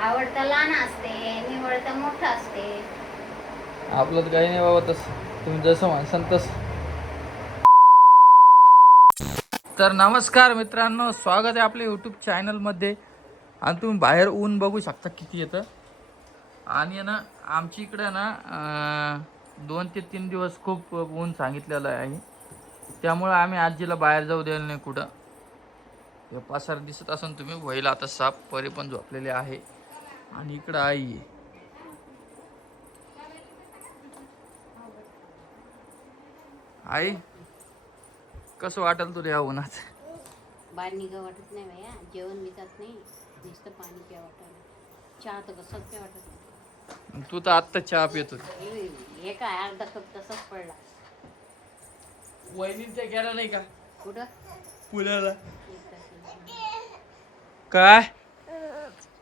आवडतं लहान असते, निवडतं मोठं असते. आपलं तर काही नाही बाबा तसं, तुम्ही जसं म्हणसान तसं. तर नमस्कार मित्रांनो, स्वागत आहे आपल्या यूट्यूब चॅनलमध्ये. आणि तुम्ही बाहेर ऊन बघू शकता किती येतं. आणि ना आमच्या इकडं ना 2 ते 3 दिवस खूप ऊन सांगितलेलं आहे. त्यामुळं आम्ही आजीला बाहेर जाऊ द्यायला नाही कुठं. हे पसार दिसत असून तुम्ही व्हाईल आता साप परी पण झोपलेले आहे. आणि इकडं आई आहे. आई कसं वाटेल तुला या उन्हात? बाहेर निघा वाटत नाही भैया, जेवण बी जात नाही, नुसतं पाणी प्या वाटत. चहा तर कसंच प्या वाटत नाही. तू तर आत्ता चहा पित होती. हे काय अर्धा कप तसंच पडला. वहिनींच्या गेला नाही का कुठं पुण्याला? काय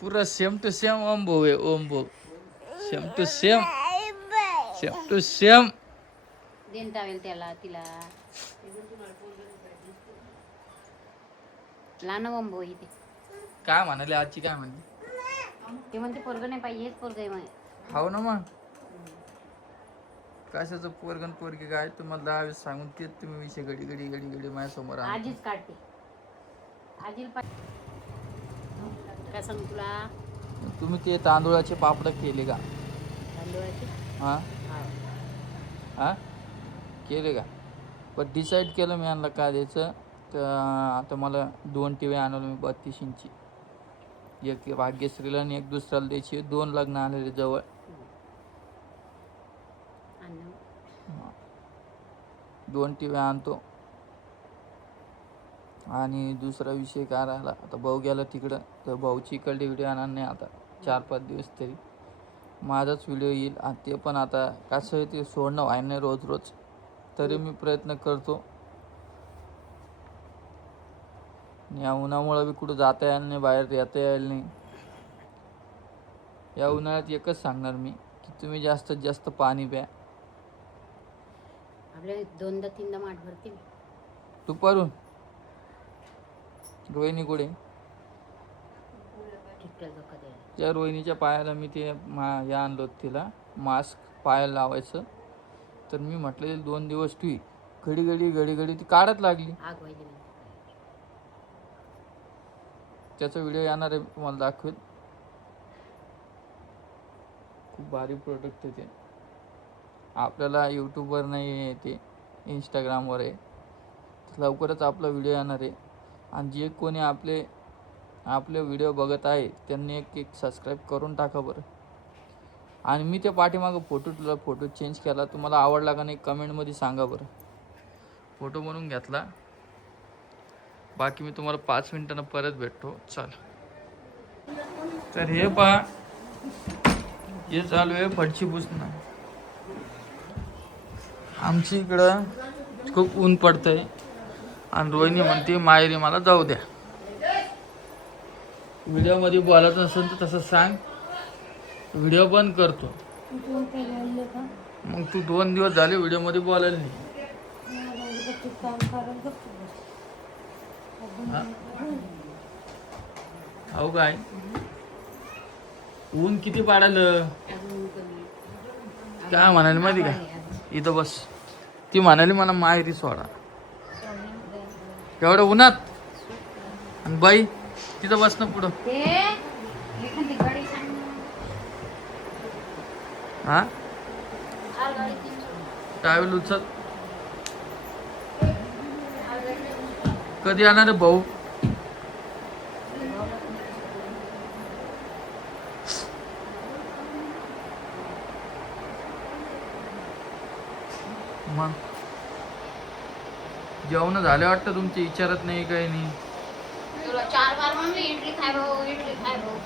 पुरा सेम टू सेम ओम भाऊ आहे. ओम भाऊ same to same, same to same. देणता वेल त्याला तिला लहान वंबो इथे. काय म्हणाले आजची? काय म्हणली? ते म्हणते पोरग नाही पाहिजे, हेच पोरग आहे म्हणे. हाव ना मग कशाचं पोरगण पोरगी काय तुम्हाला 10 वेळेस सांगून तेच तुम्ही विषय घडी घडी घडी घडी माझ्यासमोर आणता. आजीच काढते. आजीला काय सांग तुला? तुम्ही ते तांदूळाचे पापड केले का? तांदूळाची हा हा केले का? पण डिसाईड केलं मी यांना काय द्यायचं. तर आता मला 2 टी व्ही आणलं मी 32 इंची. एक भाग्यश्रीला आणि एक दुसऱ्याला द्यायची. 2 लग्न आलेले जवळ. 2 टी व्ही आणतो. आणि दुसरा विषय काय राहिला, आता भाऊ गेला तिकडं तर भाऊची इकडे व्हिडिओ आणणार नाही आता 4-5 दिवस तरी. माझाच व्हिडिओ येईल. आणि ते पण आता कसं आहे ते सोडणं व्हायला नाही रोज रोज, तरी मी प्रयत्न करतो. या उन्हामुळं बी कुठं जाता यायला नाही, बाहेर येता यायला नाही. या उन्हाळ्यात एकच सांगणार मी की तुम्ही जास्तीत जास्त पाणी प्या. आपल्या 2दा-3दा माठ भरते. दुपारून रोहिणी कुठे? त्या रोहिणीच्या पायाला मी ते हे आणलं होतं तिला मास्क पायाला लावायचं. तर मी म्हटलं 2 दिवस ठी घडी घडी घडी घडी ती काढत लागली. त्याचा व्हिडिओ येणार आहे, तुम्हाला दाखवेल. खूप भारी प्रोडक्ट आहे ते. आपल्याला यूट्यूबवर नाही आहे, ते इंस्टाग्रामवर आहे. लवकरच आपला व्हिडिओ येणार आहे. आणि जे कोणी आपले व्हिडिओ बघत आहे त्यांनी एक सबस्क्राईब करून टाका बरं. आणि मी त्या पाठीमागं फोटो चेंज केला, तुम्हाला आवडला का नाही कमेंटमध्ये सांगा बरं. फोटो बनवून घेतला. बाकी मी तुम्हाला 5 मिनिटांना परत भेटतो. चला. तर हे पहा, हे चालू आहे फडशी पुसणं. आमच्या इकडं खूप ऊन पडतंय. आणि रोहिणी म्हणते माहेरी मला जाऊ द्या. व्हिडिओमध्ये बोलायचं असेल तर तसं सांग, व्हिडिओ बंद करतो. मग तू 2 दिवस झाले व्हिडिओमध्ये बोलायला नाही. हो काय? ऊन किती पाडालं? काय म्हणाली माहिती का? इथं बस. ती म्हणाली मला माहेरी सोडा. एवढं उन्हात. आणि बाई तिथं बस ना पुढं. हा ट्रॅव्हल उचल. कधी येणार आहे भाऊ? मग जेवण झाले वाटतं तुमची, विचारत नाही काही नाही. तुला 4 बार म्हणली इडली खाय भाऊ, इडली खाय भाऊ.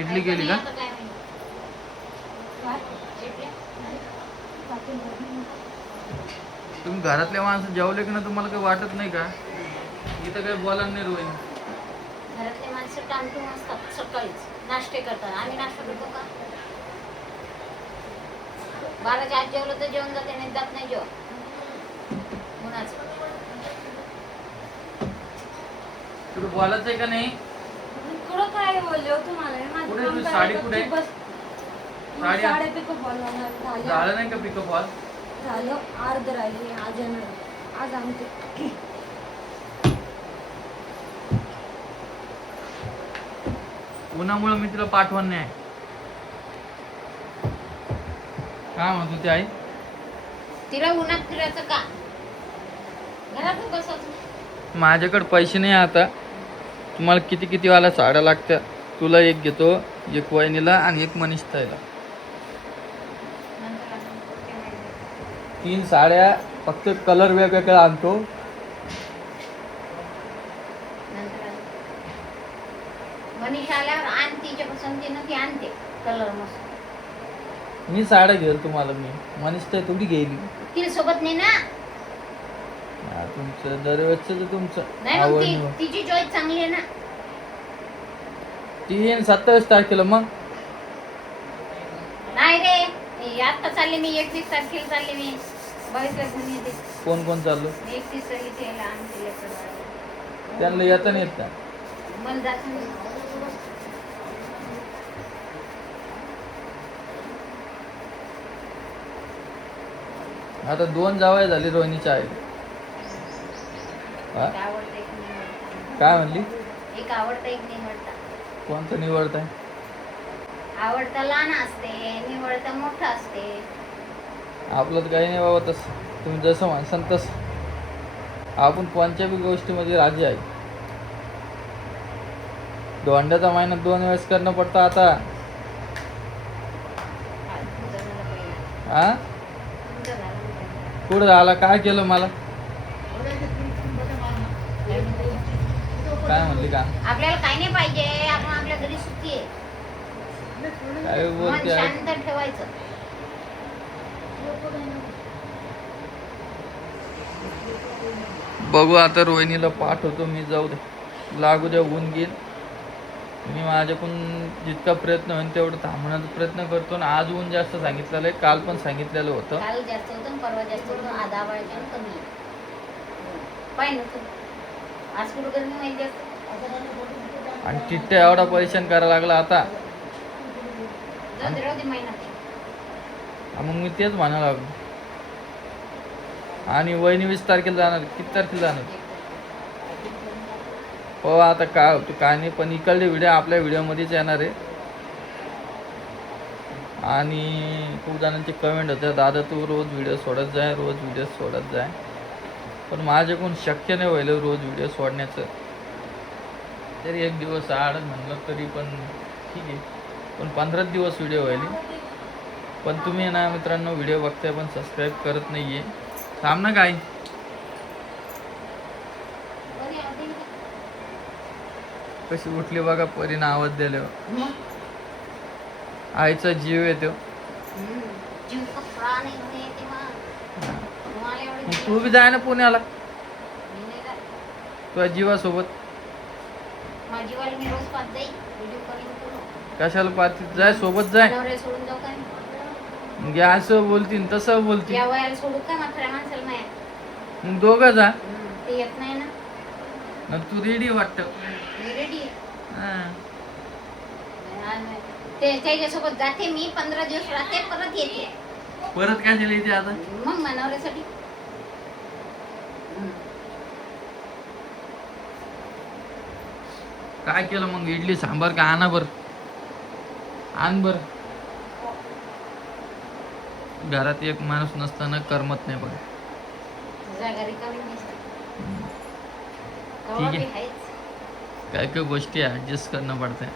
इडली केली का? तुम्ही घरातले माणसं जेवले की ना, तुम्हाला काही वाटत नाही का? इथं काही बोलायला नाही रोहिणी. घरातले माणसं टामटूम असतात, सकाळीच नाश्ते करतात. आम्ही नाश्ता करतो का? 12च्या आत जेवलं तर जेवण जाते, नाही जात नाही जेवण. तुला बोलायचंय का नाही? काय बोलले हो तुम्हाला? साडी कुठे आहे? बस साडी साडे पिकअप हॉल झालं झालं नाही का पिकअप हॉल? झालं अर्ध राहिले आज येणार आज आमचे उन्हामुळे मी तुला पाठवण नाही. काय म्हणतो ती आई? तिला उन्हात फिरायचं का? घरातच बसायचं. माझ्याकडे पैसे नाही आता. तुम्हाला किती किती वाला साड्या लागत्या? तुला एक घेतो, एक वहिनीला आणि एक मनीष ताईला. 3 साड्या फक्त कलर वेगवेगळा आणतो. मनीष आल्यावर आण तिच्या पसंतीनं ती आणते कलर मस्त. मी साड्या घेईल तुम्हाला. मी मनीष ताई थोडी घेईल. तिला सोबत नाही ना. तुमचं दरवेळचं तर तुमचं नाही मग तिची चॉईस चांगली आहे ना. 27 तारखेला. मग नाही रे आता चालले मी 31 तारखेला चालले मी 22 घेऊन येते. कोण कोण चाललो? 31 तारखेला आणते. त्यांना येता नाही येत का? मला जात नाही. आता 2 जावई झाली रोहिणीच्या आई. हा? एक आवडतं एक नाही आवडतं. काय म्हणली? एक आवडतं एक नाही आवडतं. कोणतं निवडताय? आवडतं लहान असते, निवडतं मोठं असते. आपलं तर काही नाही बाबा तसं. तुम्ही जसं म्हणसान तसं. आपण कोणत्या बी गोष्टीमध्ये राजी आहे. धोंड्याचा महिना 2 वेळेस करणं पडतं आता. तुमचं झालं पहिलं. हा? तुमचं झालं पहिलं. कुठं झाला? काय केलं मला? काय म्हणली का? आपल्याला काही नाही पाहिजे. आपण आपल्या घरी सुखी आहे. काय मन बोलते आहे? शांत ठेवायचं. बघू आता. रोहिणीला पाठवतो मी. जाऊ दे, लागू द्या. ऊन घेईल. मी माझ्याकडून जितका प्रयत्न होईल तेवढं थांबण्याचा प्रयत्न करतो. आणि आज ऊन जास्त सांगितलेलं आहे. काल पण सांगितलेलं होतं. काल जास्त होतं आणि परवा जास्त होतं. आधा वाढच्या कमी पाहिजे ना तू. आज कुठं गरमी माहिती जास्त. आणि टिट्ट्या एवढा परेशान करायला लागला आता. जाऊ दे, राहू दे महिना. मग मी तेच म्हणायला लागलो. आणि वहिनी 20 तारखेला जाणार. किती तारखेला जाणार? हो आता काय होतं काय नाही. पण इकडले व्हिडिओ आपल्या व्हिडिओमध्येच येणार आहे. आणि खूप जणांचे कमेंट होते, दादा तू रोज व्हिडिओ सोडत जाय, रोज व्हिडिओ सोडत जाय. पण माझ्याकडून शक्य नाही व्हायला रोज व्हिडिओ सोडण्याचं. तरी एक दिवस आड म्हणलं तरी पण ठीक आहे. पण 15 दिवस व्हिडिओ व्हायले. पण तुम्ही ना मित्रांनो व्हिडिओ बघताय पण सबस्क्राईब करत नाही आहे. थांब ना काय. कशी उठली बघा परीनं आवाज दिल्यावर. आईचा जीव येतो. जीव का प्राण आहे म्हणे तेव्हा. तुम्हाला एवढं मग तू बी जाय ना पुण्याला मी नाही जात. तुझ्या जीवासोबत. माझी वाली मी रोज पाहत जाईल. व्हिडिओ कॉलिंग करू. कशाला पाहते? जाय सोबत जाय. नवऱ्याला सोडून जाऊ काय? मग असं बोलतीन तसं बोलतीन. या वयाला सोडू का म्हाताऱ्या माणसाला नाही? मग दोघं जा. ते येत नाही ना. मग तू रेडी वाटत. मी रेडी आहे. त्याच्यासोबत जाते मी 15 दिवस राहते परत येते. परत काय झालं इथे आता? मग मनवऱ्यासाठी. काय केलं मग? इडली सांबार का? आणा बर. आण बर. घरात एक माणूस नसताना करमत नाही बघा. जागा रिकामी नसते. ठीक आहे. काय काय गोष्टी ऍडजस्ट करणं पडतंय.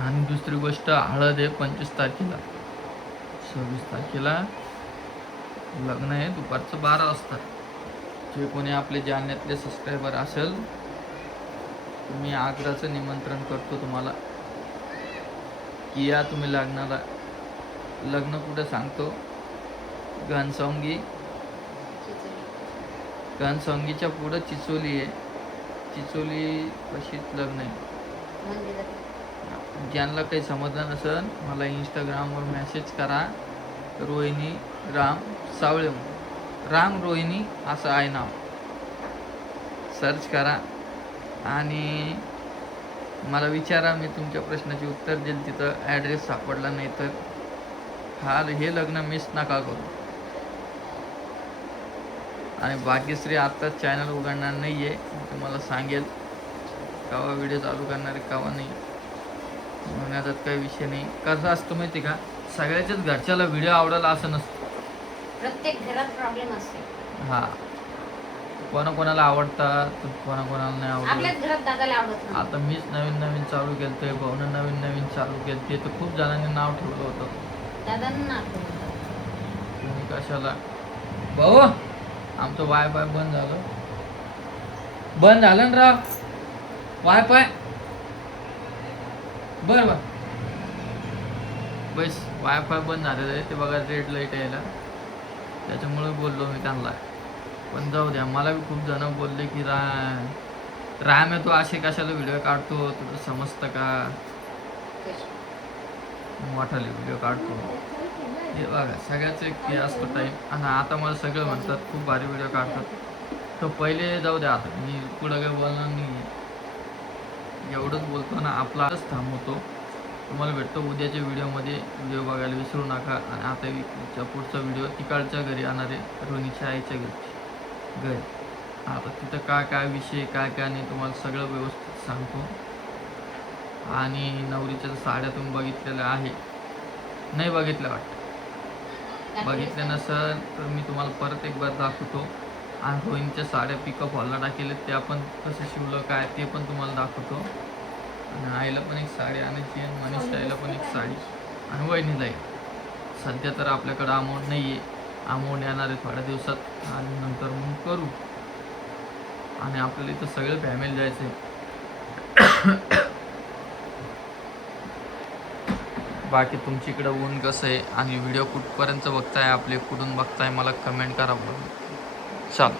आणि दुसरी गोष्ट हळद आहे 25 तारखेला. 26 तारखेला लग्न आहे दुपारचं 12 वाजता. जे कोणी आपले जालन्यातले सबस्क्रायबर असेल मी आग्राचं निमंत्रण करतो तुम्हाला की या तुम्ही लग्नाला. लग्न कुठं सांगतो? घनसावंगी. घनसावंगीच्या पुढं चिचोली आहे. चिचोली पशीच लग्न आहे. ज्यांना काही समजलं नसेल मला इंस्टाग्रामवर मेसेज करा. रोहिणी राम सावळे. राम रोहिणी असं आहे नाव. सर्च करा आणि मला विचारा, मी तुमच्या प्रश्नाचे उत्तर देईल. तिथं ॲड्रेस सापडला नाही तर हे लग्न मिस नका करू. आणि भाग्यश्री आत्ताच चॅनल उघडणार नाही आहे, तुम्हाला सांगेल केव्हा व्हिडिओ चालू करणार आहे केव्हा नाही, म्हणण्याचा काही विषय नाही. कसं असतं माहिती का, सगळ्याच्याच घरच्याला व्हिडिओ आवडायला असं नसतं. प्रत्येक घरात प्रॉब्लेम असते. हां, कोणाकोणाला आवडतात, कोणाकोणाला नाही आवडत. आपल्याच घरात दादाला आवडत नाही. आता मीच नवीन नवीन चालू केलं ते, भाऊनं नवीन नवीन चालू केलं ते, तर खूप जणांनी नाव ठेवलं होतं. दादांना तुम्ही कशाला. भाऊ आमचं वायफाय बंद झालं ना राव, वायफाय. बरं बरं बस, वायफाय बंद झालेलं आहे ते बघा, रेड लाईट यायला, त्याच्यामुळे बोललो मी त्यांना. पण जाऊ द्या, मला बी खूप जण बोलले की रॅम आहे, तू असे कशाला व्हिडिओ काढतो, तुला समजतं का, मोठाले व्हिडिओ काढतो. हे बघा, सगळ्याच एक हे असतो टाईम. आणि आता मला सगळं म्हणतात खूप भारी व्हिडिओ काढतात, तर पहिले जाऊ द्या, आता मी पुढं काही बोलणार नाही, एवढंच बोलतो ना, आपलाच थांबवतो. तुम्हाला भेटतो उद्याच्या व्हिडिओमध्ये. व्हिडिओ बघायला विसरू नका. आणि आता पुढचा व्हिडिओ तिकडच्या घरी येणार आहे, रोनीच्या आईच्या घरी. आता तिथं काय विषय काय नाही तुम्हाला सगळं व्यवस्थित सांगतो. आणि नवरीच्या साड्या तुम्ही बघितलेल्या आहे, नाही बघितल्या वाटतं, बघितल्या नसेल तर मी तुम्हाला परत एक बार दाखवतो. आणि रोहिणीच्या साड्या पिकअप हॉलला टाकेले, त्या पण कसं शिवलं काय ते पण तुम्हाला दाखवतो. आणि आईला पण एक साडी आणायची आहे, मनीषच्या आईला पण एक साडी, आणि वहिनीला एक. सध्या तर आपल्याकडं अमाऊंट नाही आहे, अमाऊंट येणार आहे थोड्या दिवसात, आणि नंतर मग करू. आणि आपल्याला इथं सगळं फॅमिली जायचं आहे. बाकी तुमच्या इकडं ऊन कसं आहे आणि व्हिडिओ कुठपर्यंत बघताय, आपले कुठून बघताय, मला कमेंट करा बरं. चल.